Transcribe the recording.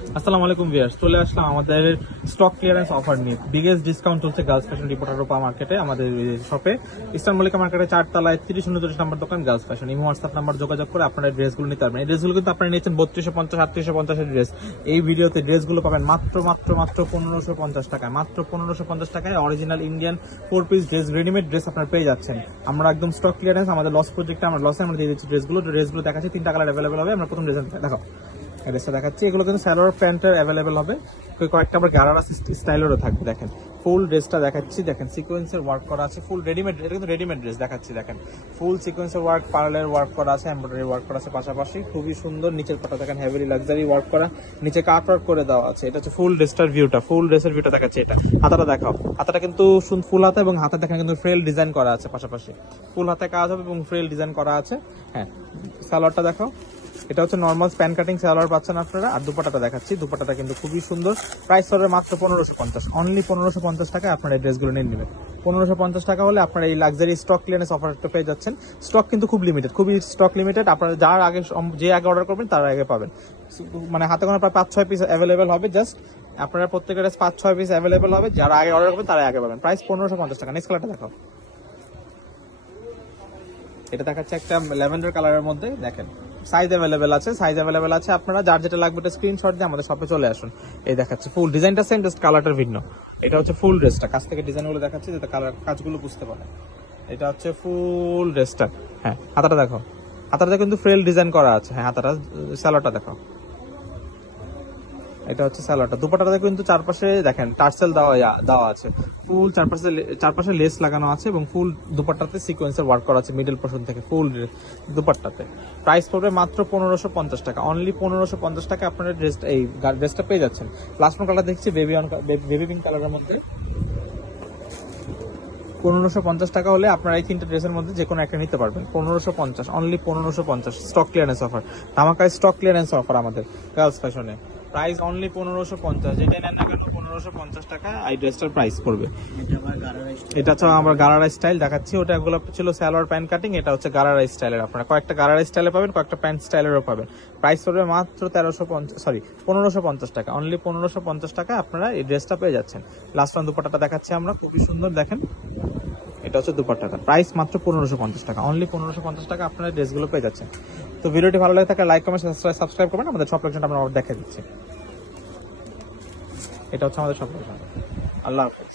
আসসালামু আলাইকুম ভিউয়ার্স, চলে আসলাম আমাদের স্টক ক্লিয়ারেন্স অফার নিয়ে। বিগেস্ট ডিসকাউন্ট চলছে গার্লস ফ্যাশন রিপোর্টার রূপা মার্কেটে, আমাদের শপে ইস্টার্ন মল্লিকা মার্কেটে 4 তলায় 3039 নম্বর দোকান গার্লস ফ্যাশন। এই হোয়াটসঅ্যাপ নাম্বার যোগাযোগ করে আপনারা ড্রেসগুলো নিতে পারবেন। এই ড্রেসগুলো কিন্তু আপনারা নিয়েছেন 3250 3850 এর ড্রেস। এই ভিডিওতে ড্রেসগুলো পাবেন মাত্র 1550 টাকায়, মাত্র 1550 টাকায় original Indian 4 piece dress, readymade dress আপনারা পেয়ে যাচ্ছেন। আমরা একদম স্টক ক্লিয়ারেন্স, আমাদের লস প্রজেক্টে আমরা লসে আমরা দিয়ে দিচ্ছি ড্রেসগুলো দেখাচ্ছি। 3টা কালার অ্যাভেলেবল হবে। আমরা প্রথম ড্রেস দেখাও, ড্রেসটা দেখাচ্ছি। এগুলো কিন্তু সালোয়ার প্যান্টের অ্যাভেলেবেল হবে, কয়েকটা আবার গারারা স্টাইলেরও থাকবে। দেখেন ফুল ড্রেসটা দেখাচ্ছি, দেখেন সিকোয়েন্সের ওয়ার্ক করা আছে, ফুল রেডিমেড, এটা কিন্তু রেডিমেড ড্রেস দেখাচ্ছি। দেখেন ফুল সিকোয়েন্সের ওয়ার্ক, পার্লের ওয়ার্ক করা আছে, এমব্রয়ডারি ওয়ার্ক করা আছে পাশাপাশি, খুবই সুন্দর। নিচের পাটা দেখেন হেভিলি লাক্সারি ওয়ার্ক করা, নিচে কাট ওয়ার্ক করে দেওয়া আছে। এটা হচ্ছে ফুল ড্রেসটার ভিউটা, ফুল ড্রেসের ভিউটা দেখাচ্ছে। এটা হাতাটা দেখাও, হাতাটা কিন্তু ফুল হাতা এবং হাতা দেখেন কিন্তু ফ্রেল ডিজাইন করা আছে পাশাপাশি, ফুল হাতে কাজ হবে এবং ফ্রেল ডিজাইন করা আছে। হ্যাঁ, সালোয়ারটা দেখাও, এটা হচ্ছে নর্মাল স্প্যান কাটিং সালোয়ার পাচ্ছেন আপনারা। আর দুপাট্টাটা দেখাচ্ছি, দুপাট্টাটা কিন্তু খুবই সুন্দর। প্রাইস হবে মাত্র 1550, অনলি 1550 টাকায় আপনারা এই ড্রেসগুলো নিয়ে নেবেন। 1550 টাকা হলে আপনারা এই লাক্সারি স্টক ক্লিয়ারেন্স অফারটা পেয়ে যাচ্ছেন। স্টক কিন্তু খুব লিমিটেড, খুবই স্টক লিমিটেড। আপনারা যার আগে, যে আগে অর্ডার করবেন তার আগে পাবেন। মানে হাতে কোনো প্রায় 5-6 পিস অ্যাভেলেবেল হবে। জাস্ট আপনারা প্রত্যেকের 5-6 পিস অ্যাভেলেবেল হবে, যারা আগে অর্ডার করবেন তারা আগে পাবেন। প্রাইস 1550 টাকা। নেক্সট কালারটা দেখাও, এটা দেখাচ্ছে একটা ল্যাভেন্ডার কালারের মধ্যে। দেখেন সাইজ অ্যাভেলেবেল আছে, আপনারা যার যেটা লাগবে এটা স্ক্রিনশট দিয়ে আমাদের শপে চলে আসুন। এই দেখাচ্ছে ফুল ডিজাইনটা সেম, জাস্ট কালারটা ভিন্ন। এটা হচ্ছে ফুল ড্রেসটা, কাছ থেকে ডিজাইনগুলো দেখাচ্ছি যাতে কাজগুলো বুঝতে পারেন। এটা হচ্ছে ফুল ড্রেসটা। হ্যাঁ, হাতাটা দেখো, হাতাটা কিন্তু ফ্রেল ডিজাইন করা আছে। হ্যাঁ, হাতাটা সালোয়ারটা দেখো, এটা হচ্ছে সালোয়ারটা। দুপাট্টাতে কিন্তু চারপাশে দেখেন টার্সেল দেওয়া আছে, ফুল চারপাশে লেস লাগানো আছে এবং ফুল দুপাট্টাতে সিকোয়েন্সের ওয়ার্ক করা আছে মিডল পোর্শন থেকে ফুল দুপাট্টাতে। প্রাইস পড়বে মাত্র 1550 টাকা, অনলি 1550 টাকা আপনারা এই ড্রেসটা পেয়ে যাচ্ছেন। লাস্ট কালার দেখছি বেবি পিঙ্ক কালারের মধ্যে। 1550 টাকা হলে আপনারা এই 3টা ড্রেসের মধ্যে যে কোনো একটা নিতে পারবেন। 1550, অনলি 1550, স্টক ক্লিয়ারেন্স অফার, ধামাকায় স্টক ক্লিয়ারেন্স অফার আমাদের গার্লস ফ্যাশনে। প্রাইস অনলি 1550, যেটা নেন না কেন 1550 টাকা এই ড্রেসটার প্রাইস পড়বে। এটা হচ্ছে আমার গারারা স্টাইল দেখাচ্ছি, ওটা এগুলো ছিল সালোয়ার প্যান্ট কাটিং, এটা হচ্ছে গারারা স্টাইলের। আপনারা কয়েকটা গারারা স্টাইলে পাবেন, কয়েকটা প্যান্ট স্টাইলেরও পাবেন। প্রাইস পড়বে মাত্র 1550 টাকা, অনলি 1550 টাকা আপনারা এই ড্রেসটা পেয়ে যাচ্ছেন। লাস্ট ওয়ান দুপাট্টাটা দেখাচ্ছি আমরা, খুবই সুন্দর। দেখেন এটা হচ্ছে দুপাট্টাটা, প্রাইস মাত্র 1550 টাকা, অনলি 1550 টাকা আপনারা ড্রেসগুলো পেয়ে যাচ্ছেন। তো ভিডিওটি ভালো লাগে থাকলে লাইক কমেন্ট সাবস্ক্রাইব করবেন। আমাদের সব লোকজন আমরা দেখা দিচ্ছি। এটা হচ্ছে আমাদের সব লোকজন। আল্লাহ হাফেজ।